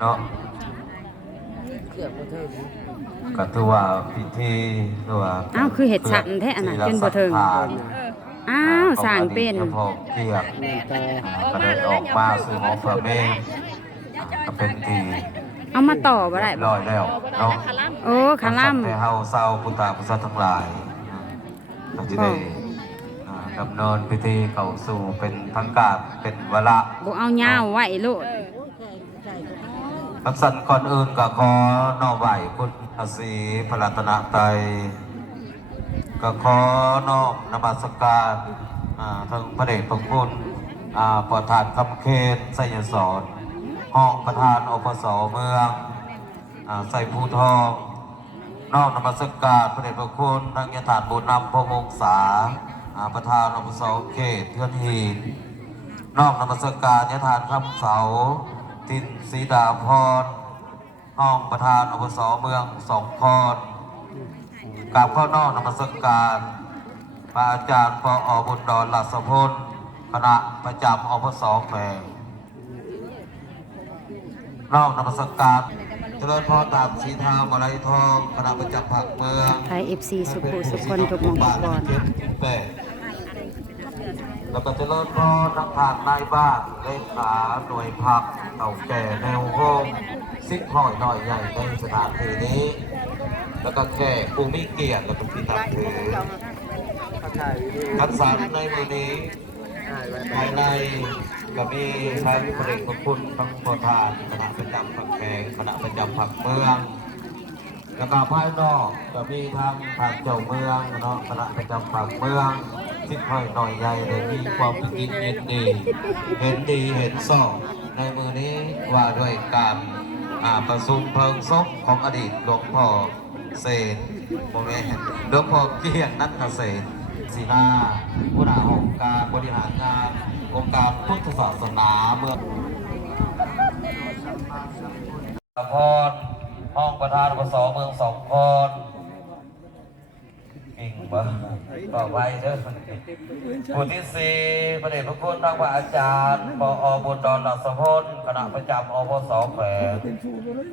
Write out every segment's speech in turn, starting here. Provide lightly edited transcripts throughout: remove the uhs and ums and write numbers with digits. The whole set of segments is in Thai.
เนาะก็ถือว่าพิธีถือว่าอ้าวคือเห็ดสันแท้อันนั้นจนบ่ถึงอ้าวสร้างเป็นเฉพาะเกียรติก็ได้ออกมาสู่หอพระเมรุก็เป็นทีเอามาต่อบ่ได้บ่ ลอยแล้วเนาะโอ้คาล่ำแต่เฮาเศร้าพุทธาพุทธทั้งหลายก็จะได้ดำเนินพิธีเข้าสู่เป็นทางการเป็นวาระบ่เอายาวไว้โลดทักษะก่อนอื่นก็ขอนอบไหว้คุณพระศรีพระรัตนตรัยก็ขอนอบนมัสการทั้งพระเดชพระคุณประธานคำเคนไสยสอนห้องประธานอปสเมืองใส่ภูทองนอกนมัสการพระเดชพระคุณทางยถานบุญนำพระมงษาประธานอปสเขตเทือนหินนอกนมัสการยถานคำเสาตินศรีดาพรห้องประธานอปสเมืองสองพรกับข้อนอกนมัสการพระอาจารย์ปอบุญดอนหลักสพลคณะประจำอปสแขวงนอกนมัสการเจริญพรตามสีทางมาลัยทองคณะประจำผักเมืองไทย FC สุขุสุคนทุกหมู่ก่อนแล้วก็เจริญพรทั้งทางนายบ้านเลขาหน่วยผักเต่าแก่แนวโฮมซิกห่อยหน่อยใหญ่ในสถานที่นี้แล้วก็แขกผู้มีเกียรติและเป็นที่นับถือทักษะในมือนี้ภายในก็มีทางพระเดชพระคุณทั้งประธานคณะประจำผักแขงคณะประจำผักเมืองแล้วก็ภายนอกก็มีทางเจ้าเมืองเนาะคณะประจำผักเมืองที่ค่อยหน่อยใหญ่เลยมีความเป็นจริงเห็นดีเห็นซ่อในมือนี้ว่าด้วยการประชุมเพลิงศพของอดีตหลวงพ่อเสนโมเมนต์หลวงพ่อเกียรตินัทเสนศีลาผู้นำองค์การบริหารงานองค์การพุทธศาสนาเมืองพรห้องประธานอปสเมืองสองพรกิ่งบ่ต่อไปเด้อผู้ที่สี่พระเดชพระคุณทางพระอาจารย์ปอบุญดอนหลักสพลคณะประจำอปสแขวง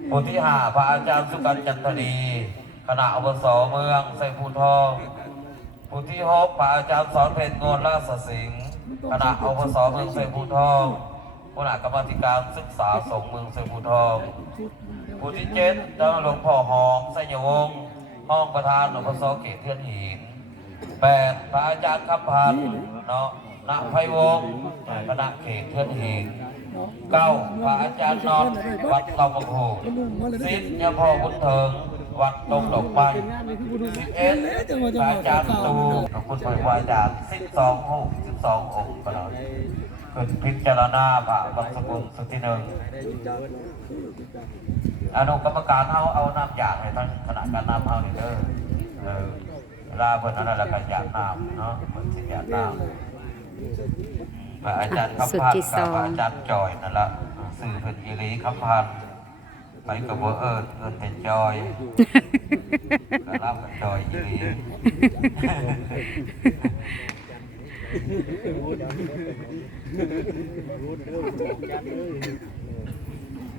ผู้ที่ห้าพระอาจารย์สุกันจันทรีคณะอปสเมืองไซภูทองผู้ที่หกพระอาจารย์สอนเพชรโงนราชสิงห์คณะอปสเมืองไซภูทองคณะกรรมการศึกษาสงฆ์เมืองไซภูทองผู้ที่เจ็ดเจ้าหลวงพ่อหอมไสยวงศ์ห้องประธานอปสเขตเทือนหินแปดพระอาจารย์คำพันธ์เนาะณไพวงศ์คณะเขตเทือนหินเก้าพระอาจารย์นอนวัดเราประโคสิบยาพ่อบุญเถิงวัดตรงดอกไม้11พระอาจารย์ตูขอบคุณพระอาจารย์12 องค์ก็ได้ขึ้นพิจารณาพระบางสกุลสุดที่หนึ่งอนุกรรมการเอาน้ำหยาดให้ท่านขณะการน้ำเด้อเวลาเพิ่นนั่นแหละก็หยาดน้ำเนาะเพิ่นสิหยาดน้ำพระอาจารย์คำพันธ์กับพระอาจารย์จอยนั่นละสื่อเพิ่นอีหลีคำพันธ์ไปกับบ่เอิญเป็นจอยก็รับเป็นจอยอีหลี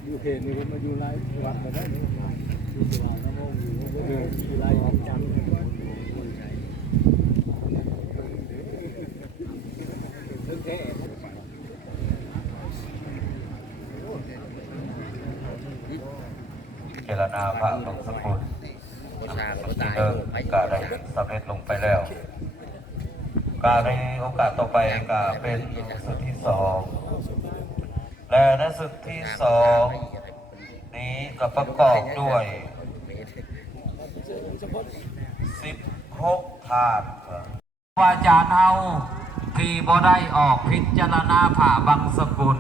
อยู่เขตนี้ผมมาอยู่ไร่วัดมาได้อยู่สว่างน้ำมงอยู่ไร่ออกจันทร์เจรนาพระบางสกุลเดิมก็ได้สำเร็จลงไปแล้วการในโอกาสต่อไปก็เป็นสุดที่สองและในสุดที่สองนี้ก็ประกอบด้วย16 ถาดอาจารย์เฮาที่บ่ได้ออกพิจารณาผ่าบางสกุล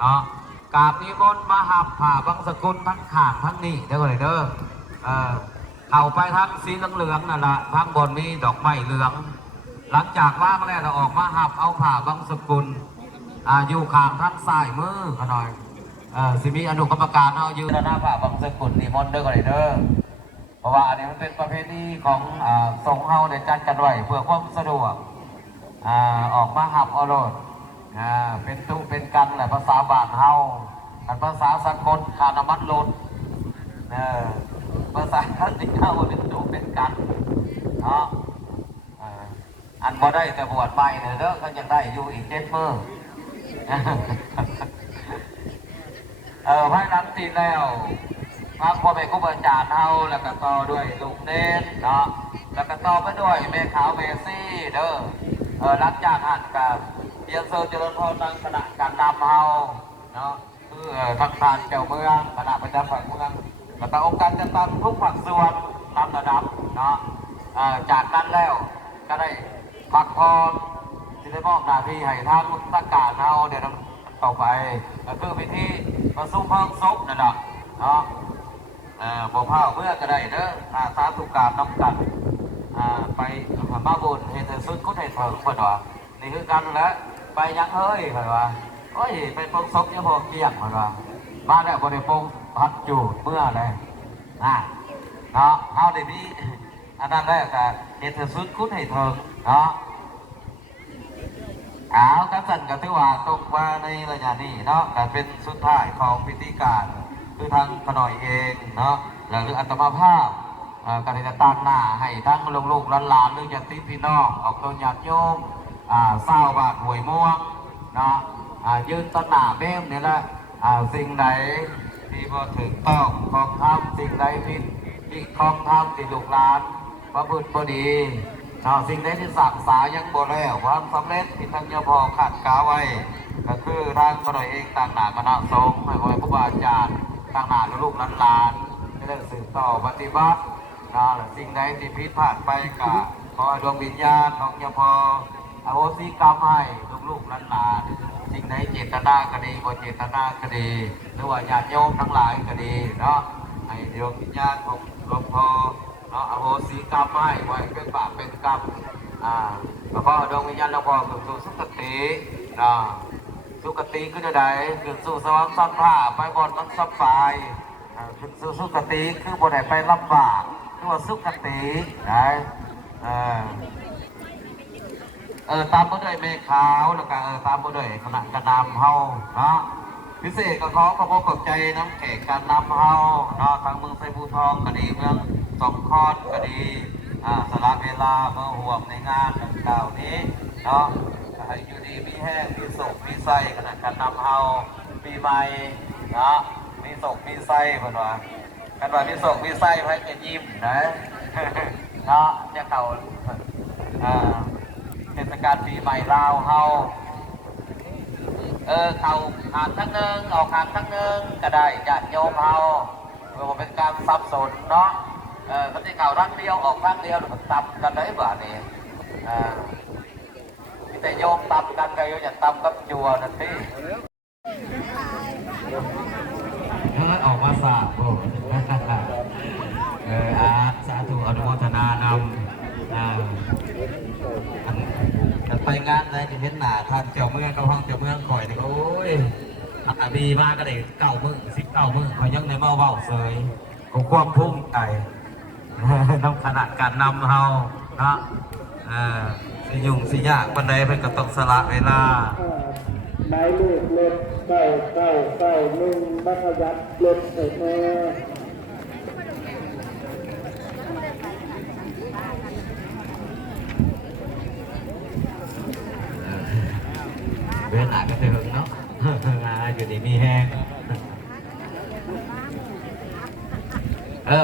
เนาะกราบนิมนต์มาหับผ่าบางสกุลทั้งข้างทั้งนี้เด้อเด้อเข้าไปทั้งสีเหลืองนั่นแหละทั้งบนมีดอกไม้เหลืองหลังจากว่างแล้วเราออกมาหับเอาผ่าบางสกุลอยู่ข้างทั้งซ้ายมือขน่อยสิมีอนุกรรมการเอายืนหน้าผ่าบางสกุลนิมนต์เด้อเด้อเพราะว่าอันนี้มันเป็นประเพณีของสงฆ์เฮาในจัดกันไว้เพื่อความสะดวกออกมาหับเอาโลดเป็นตุเป็นกันแหละภาษาบ้านเฮา อันภาษาสากลขาน้ำมันลดภาษาที่เข้าเป็นดูเป็นกันเนาะอันบ่ได้แต่บวชใหม่เด้อก็ยังได้อยู่อีก7 มื้อภายหลังตีแล้วพระพ่อแม่ครูบาอาจารย์เฮาแล้วก็ต่อด้วยลูกเน้นเนาะแล้วก็ต่อไปด้วยแม่ขาวเมซี่เด้อหลังจากหันกับเรียนเซอร์เจริญพรทางคณะการนำเฮาเนาะคือทางการเจ้าเมืองคณะประจำฝั่งเมืองแล้วก็องค์การจัดตั้งทุกภาคส่วนตามระดับเนาะจากนั้นแล้วก็ได้พักผ่อนที่ได้มอบหน้าที่ให้ทางมุตการเฮาเดี๋ยวต่อไปก็คือพิธีประสูติเพิ่งศพนั่นแหละเนาะบ่เผาเมื่อก็ได้เด้อสาธุการน้ำกันไปมาบุญเห็นสุดก็เห็นเพิ่งเพิ่นว่านี่คือกันแล้วไปยังเฮ้ยเพิ่นว่าโอ้ยไปปงศพยังพอเกี่ยงเพิ่นว่ามาแล้วบ่ได้ปงพัดจูดเมื่อเลยเนาะเอาได้มีอันนั้นแรกก็เห็นสุดก็เห็นเพิ่งเนาะกษัตริย์ก็ถือว่าตกว่าในระยะนี้เนาะแต่เป็นสุดท้ายของพิธีการคือทางขน่อยเองเนาะหรืออัตมาภาพการจะตั้งหน้าให้ทั้งลูกหลานหรือญาติพี่น้องออกตัวญาติโยมเศร้าบาดหวยม่วงเนาะยืนต้นหน้าเบ้มนี่แหละสิ่งใดที่พอถึงต้องของทำสิ่งใดที่ของทำที่ลูกหลานพระพุทธพอดีสิ่งใดที่สั่งสายังบ่แล้วความสำเร็จที่ทั้งยพอขัดกาไว้ก็คือทางขน่อยเองต่างหน้าคณะสงฆ์ให้ครูบาอาจารย์ต่างหน้าลูกหลานจะได้สืบต่อปฏิบัติสิ่งใดที่ผิดพลาดไปก็ขอดวงวิญญาณของยพออโหสิกรรมให้ลูกหลานสิ่งใดเจตนาก็ดีบ่เจตนาก็ดีหรือว่าญาติโยมทั้งหลายก็ดีเนาะให้ดวงวิญญาณของหลวงพ่ออโหสิกรรมให้ไว้เป็นบาปเป็นกรรมแล้วก็ดวงวิญญาณหลวงพ่อขึ้นสู่สุคติสุคติคือใดขึ้นสู่สวรรค์สัมผ้าไปบนมันสัมปายขึ้นสู่สุคติคือบนไหนไปลำบากคือว่าสุคติได้ตามมาด้วยเมฆขาวแล้วก็ตามมาด้วยคณะกระนำเฮาเนาะพิเศษก็ขอขอบคุณขอบใจน้ำแขกการนำเฮาเนาะทางเมืองไซบูทองก็ดีเมืองสองคอนก็ดีสละเวลาเมื่อห่วงในงานดังกล่าวนี้เนาะให้อยู่ดีมีแห้งมีสุขมีไส้ขณะการนำเฮาปีใหม่เนาะมีสุขมีไส้เพื่อนว่ากันว่ามีสุขมีไส้ให้จะยิ้มนะเนาะจะเก่าเทศกาลปีใหม่ลาวเฮาเขาขางทั้งหนึ่งออกขางทั้งหนึ่งก็ได้ญาติโยมเฮาเพื่อเป็นการสับสนเนาะเขาที่เข่าทั้งเดียวออกทั้งเดียวมันตับกันได้บ่านี่มีแต่โยมตับกันก็โยมอย่าตับกับจัวนั่นสิออกมาสาธุสาธุอนุโมทนานำไปงานไหนจะเห็นหน้าท่านเจ้าเมืองเขาห้องเจ้าเมืองข่อยนี่โอ้ยดีมากก็ได้9 มื้อ19 มื้อเขายังในเมาเบาเสยเขาความพุ่งใจน้ำขนาดการนำเฮาเนาะสิยุ่งสิยากปันใดเพิ่นก็ต้องสละเวลาหมายเลขรถ99991มัธยัสถ์รถเเวลาก็ถึงเนาะอยู่ดีมีแห้ง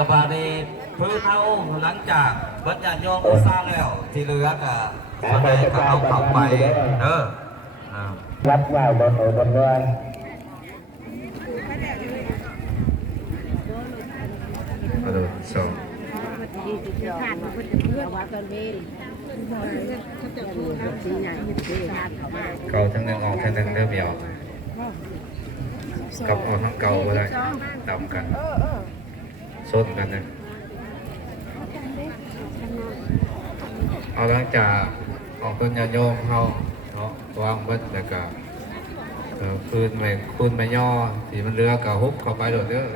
บาดีพื้นเท้าหลังจากบัญญัติโยมสร้างแล้วที่เหลือก็ส่วนใหญ่ก็เอาเข้าไปวัดว่าบนหัวบนด้วยส่งเก่าทั้งหนึ่งออกทั้งหนึ่งเริ่มออกกับออกทั้งเก่าก็ได้ตามกันส้นกันเลยเอาหลังจากออกต้นยาโยมเขาเนาะวางเบิ้ลแล้วก็คืนไม่ย่อสีมันเรือกับฮุบเข้าไปโดดเด้อ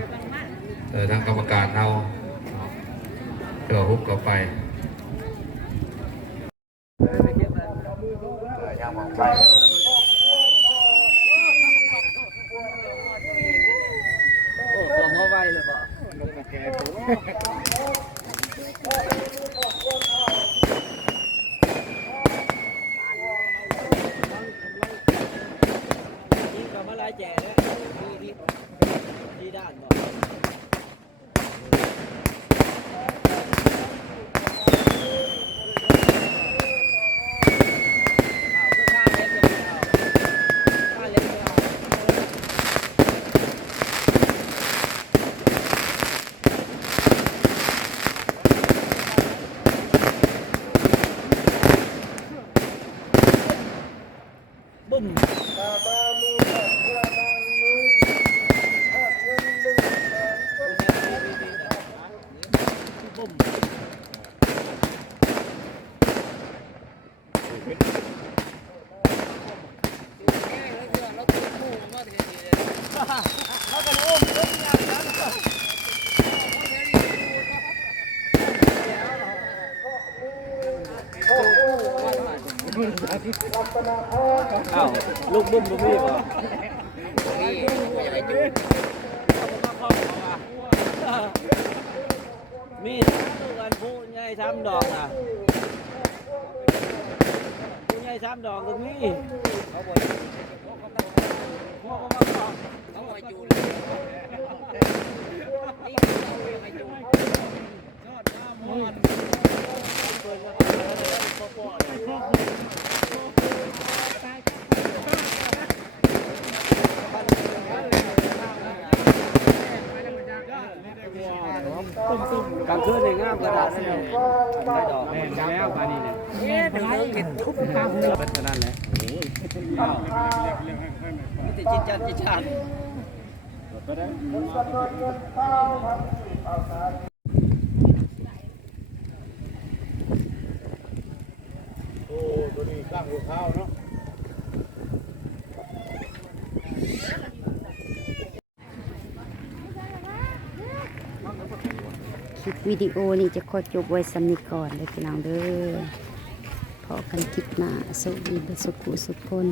ทางกรรมการเขาเดี๋ยวฮุบเข้าไปยังมองไป ไว้เลยบ่ ลงมาแก่ยิงกับมาลายแจ่เลยที่ด้านบ่บุ้มบุ้มเขาเป็นอุ้มเรื่องงานนั้นอ้าวลูกบุ้มบุ้มมีบ่มีอยากให้จุมีลูกกันผู้ใหญ่3 ดอกนะผู้ใหญ่3 ดอกตรงนี้เขาบ่เขาบ่จูนนี่เขาไม่จูนยอดมามอนเปิดมาปอๆกลางคืนในงามกระดาษนี่ได้ดอกแม่แล้วมานี่เนี่ยเป็นไรเก็บทุบข้าวหัวเป็นนั่นแหละมีแต่จิตจันจิตชาติโอ้ตัวนี้สร้างหัวข้าวเนาะ คลิปวิดีโอนี้จะขอจบไว้สำนี้ก่อนเลยพี่น้องเด้อพอกันคลิปหน้าสวัสดีสุขุสุขคน